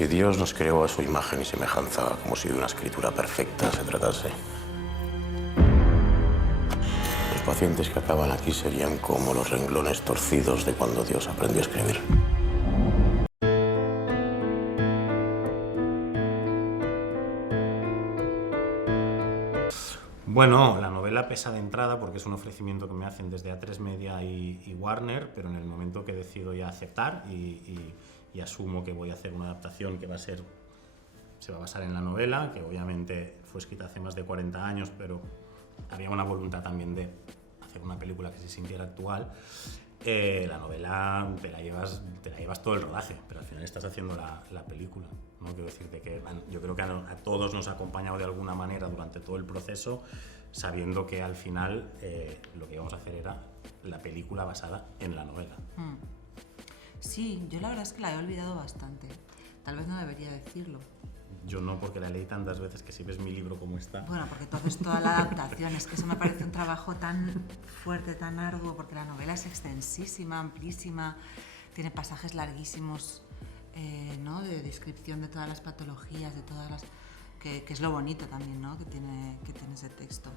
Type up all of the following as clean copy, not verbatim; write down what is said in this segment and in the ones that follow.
Si Dios nos creó a su imagen y semejanza, como si de una escritura perfecta se tratase, los pacientes que acaban aquí serían como los renglones torcidos de cuando Dios aprendió a escribir. Bueno, la novela pesa de entrada porque es un ofrecimiento que me hacen desde A3 Media y Warner, pero en el momento que decido ya aceptar y asumo que voy a hacer una adaptación que se va a basar en la novela, que obviamente fue escrita hace más de 40 años, pero había una voluntad también de hacer una película que se sintiera actual. La novela te la llevas todo el rodaje, pero al final estás haciendo la película, ¿no? Quiero decirte que yo creo que a todos nos ha acompañado de alguna manera durante todo el proceso, sabiendo que al final lo que íbamos a hacer era la película basada en la novela. Sí, yo la verdad es que la he olvidado bastante. Tal vez no debería decirlo. Yo no, porque la leí tantas veces que si ves mi libro como está... Bueno, porque tú haces toda la adaptación, es que eso me parece un trabajo tan fuerte, tan arduo, porque la novela es extensísima, amplísima, tiene pasajes larguísimos, ¿no? De descripción de todas las patologías, de todas las... que es lo bonito también, ¿no? que tiene ese texto.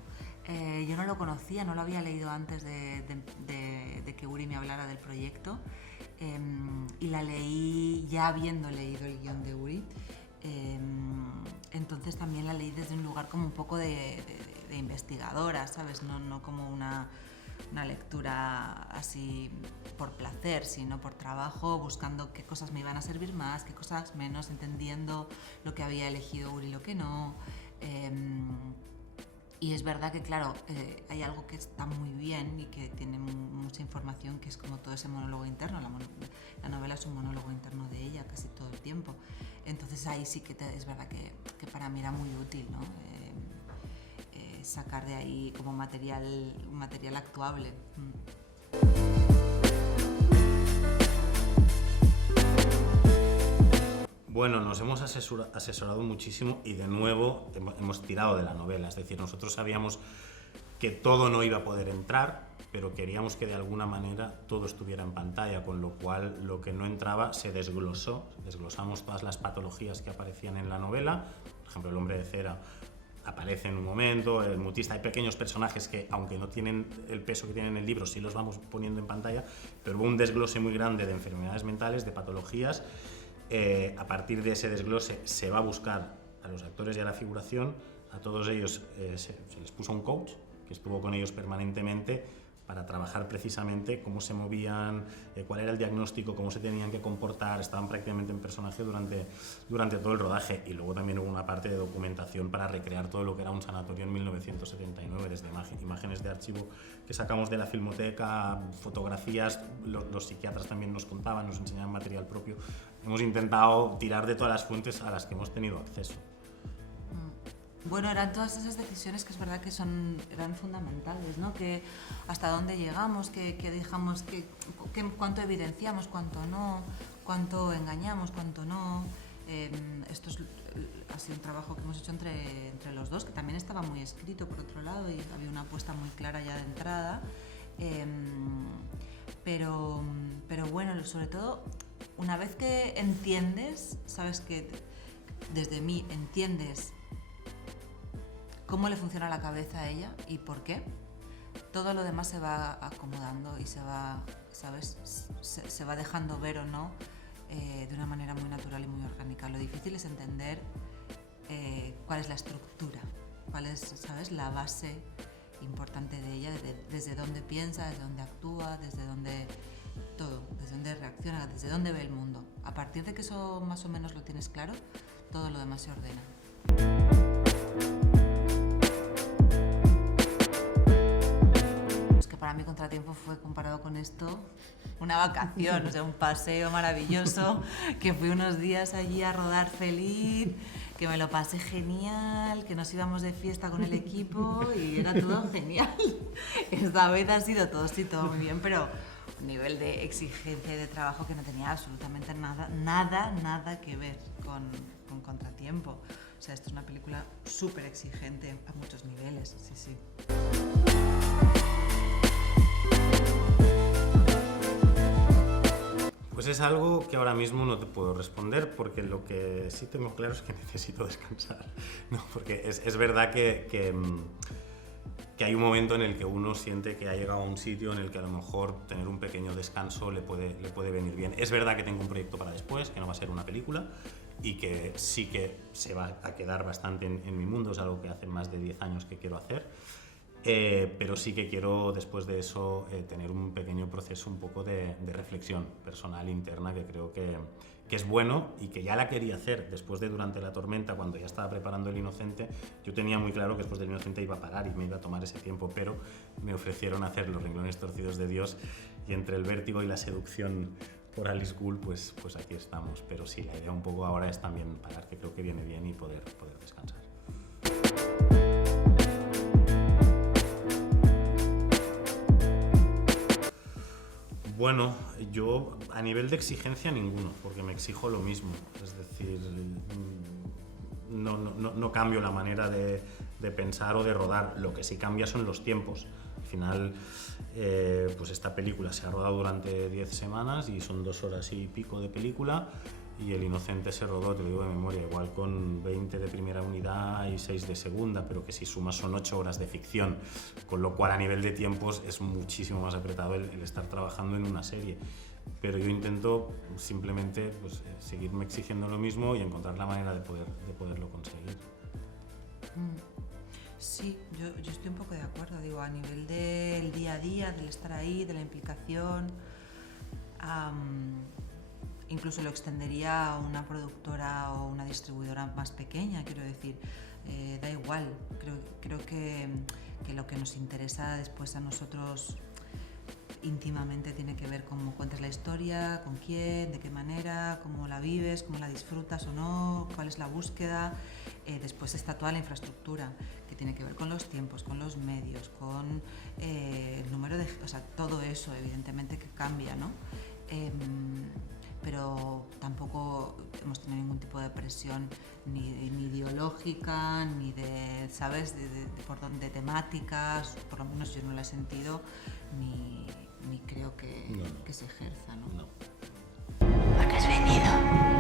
Yo no lo conocía, no lo había leído antes de que Uri me hablara del proyecto, y la leí ya habiendo leído el guión de Uri. Entonces también la leí desde un lugar como un poco de investigadora, ¿sabes? No como una lectura así por placer, sino por trabajo, buscando qué cosas me iban a servir más, qué cosas menos, entendiendo lo que había elegido Uri y lo que no. Y es verdad que, claro, hay algo que está muy bien y que tiene mucha información, que es como todo ese monólogo interno. La novela es un monólogo interno de ella casi todo el tiempo. Entonces ahí sí que es verdad que para mí era muy útil, ¿no? Sacar de ahí como un material actuable. Bueno, nos hemos asesorado muchísimo y de nuevo hemos tirado de la novela, es decir, nosotros sabíamos que todo no iba a poder entrar, pero queríamos que de alguna manera todo estuviera en pantalla, con lo cual lo que no entraba se desglosamos todas las patologías que aparecían en la novela. Por ejemplo, el hombre de cera aparece en un momento, el mutista, hay pequeños personajes que, aunque no tienen el peso que tienen en el libro, sí los vamos poniendo en pantalla, pero hubo un desglose muy grande de enfermedades mentales, de patologías. A partir de ese desglose se va a buscar a los actores y a la figuración, a todos ellos se les puso un coach que estuvo con ellos permanentemente para trabajar precisamente cómo se movían, cuál era el diagnóstico, cómo se tenían que comportar, estaban prácticamente en personaje durante todo el rodaje, y luego también hubo una parte de documentación para recrear todo lo que era un sanatorio en 1979, desde imágenes de archivo que sacamos de la filmoteca, fotografías, los psiquiatras también nos contaban, nos enseñaban material propio. Hemos intentado tirar de todas las fuentes a las que hemos tenido acceso. Bueno, eran todas esas decisiones que es verdad que eran fundamentales, ¿no? Que hasta dónde llegamos, que dejamos, cuánto evidenciamos, cuánto no, cuánto engañamos, cuánto no. Esto ha sido un trabajo que hemos hecho entre los dos, que también estaba muy escrito por otro lado y había una apuesta muy clara ya de entrada. Pero bueno, sobre todo, una vez que entiendes, sabes que desde mí entiendes cómo le funciona la cabeza a ella y por qué, todo lo demás se va acomodando y se va, ¿sabes? Se va dejando ver o no de una manera muy natural y muy orgánica. Lo difícil es entender cuál es la estructura, cuál es, ¿sabes?, la base importante de ella, desde dónde piensa, desde dónde actúa, desde dónde todo, desde dónde reacciona, desde dónde ve el mundo. A partir de que eso más o menos lo tienes claro, todo lo demás se ordena. Para mí Contratiempo fue, comparado con esto, una vacación, o sea, un paseo maravilloso, que fui unos días allí a rodar feliz, que me lo pasé genial, que nos íbamos de fiesta con el equipo y era todo genial. Esta vez ha sido todo, sí, todo muy bien, pero un nivel de exigencia y de trabajo que no tenía absolutamente nada que ver con Contratiempo. O sea, esto es una película súper exigente a muchos niveles, sí. Pues es algo que ahora mismo no te puedo responder, porque lo que sí tengo claro es que necesito descansar. No, porque es verdad que hay un momento en el que uno siente que ha llegado a un sitio en el que a lo mejor tener un pequeño descanso le puede venir bien. Es verdad que tengo un proyecto para después, que no va a ser una película, y que sí que se va a quedar bastante en mi mundo, es algo que hace más de 10 años que quiero hacer. Pero sí que quiero, después de eso, tener un pequeño proceso un poco de reflexión personal interna, que creo que es bueno, y que ya la quería hacer después de Durante la tormenta, cuando ya estaba preparando El Inocente. Yo tenía muy claro que después del Inocente iba a parar y me iba a tomar ese tiempo, pero me ofrecieron hacer Los renglones torcidos de Dios, y entre el vértigo y la seducción por Alice Gould, pues aquí estamos. Pero sí, la idea un poco ahora es también parar, que creo que viene bien, y poder descansar. Bueno, yo a nivel de exigencia ninguno, porque me exijo lo mismo. Es decir, no cambio la manera de pensar o de rodar. Lo que sí cambia son los tiempos. Al final, pues esta película se ha rodado durante 10 semanas y son 2 horas y pico de película. Y El Inocente se rodó, te lo digo de memoria, igual con 20 de primera unidad y 6 de segunda, pero que si sumas son 8 horas de ficción, con lo cual a nivel de tiempos es muchísimo más apretado el estar trabajando en una serie. Pero yo intento simplemente pues, seguirme exigiendo lo mismo y encontrar la manera de poderlo conseguir. Sí, yo estoy un poco de acuerdo, digo, a nivel del día a día, del estar ahí, de la implicación. Incluso lo extendería a una productora o una distribuidora más pequeña, quiero decir, da igual. Creo que lo que nos interesa después a nosotros íntimamente tiene que ver cómo cuentas la historia, con quién, de qué manera, cómo la vives, cómo la disfrutas o no, cuál es la búsqueda. Después está toda la infraestructura, que tiene que ver con los tiempos, con los medios, con el número de... O sea, todo eso evidentemente que cambia, ¿no? Pero tampoco hemos tenido ningún tipo de presión ni ideológica, ni de, ¿sabes?, de temáticas, por lo menos yo no la he sentido, ni creo que se ejerza, ¿no? No. ¿A qué has venido?